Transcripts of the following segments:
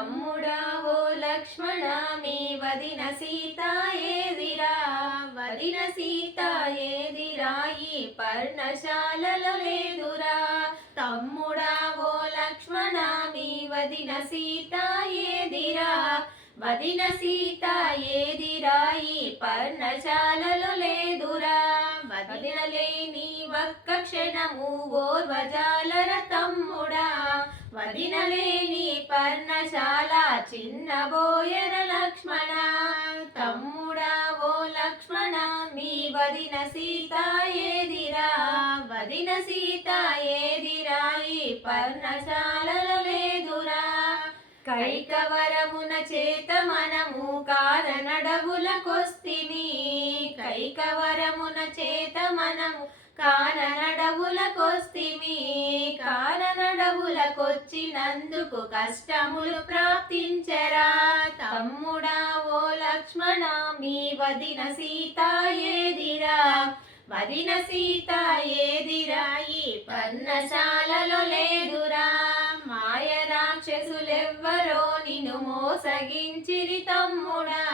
తమ్ముడా ఓ లక్ష్మణ మీ వదిన సీత ఏదిరా, వదిన సీత ఏదిరా ఈ పర్ణశాలలో లేదురా. తమ్ముడా ఓ లక్ష్మణ మీ వదిన సీత ఏదిరా, వదిన సీత ఏదిరా ఈ పర్ణశాలలో లేదురా. వదిన లేని ఒక్క క్షణము ఓర్వజాలర తమ్ముడా, వదిన లేని పర్ణశాల చిన్నబోయర లక్ష్మణ. తమ్ముడా ఓ లక్ష్మణ మీ వదిన సీత ఏదిరా, వదిన సీత ఏదిరా ఈ పర్ణశాలలో లేదురా. కైకవరమున చేత మనము కారనడవులకొస్తిమి, కైకవరమున చేత మనము కారనడవులకొస్తిమి. కారనడవులకొచ్చినందుకు కష్టములు ప్రాప్తించరా. తమ్ముడా ఓ లక్ష్మణ మీ వదిన సీత ఏదిరా, వదిన సీత ఏదిరా ఈ పర్ణశాలలో లేదురా. మాయ రాక్షసులెవ్వరో నిన్ను మోసగించిరి తమ్ముడా,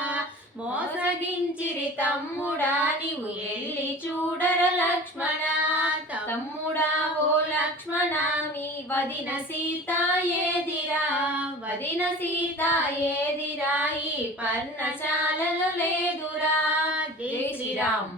మోసగించిరి తమ్ముడా నీవు ఎల్లి చూడర లక్ష్మణ. తమ్ముడా ఓ లక్ష్మణ మీ వదిన సీత ఏదిరా, వదిన సీత ఏదిరా ఈ పర్ణశాలలో లేదురా. జై శ్రీరామ్.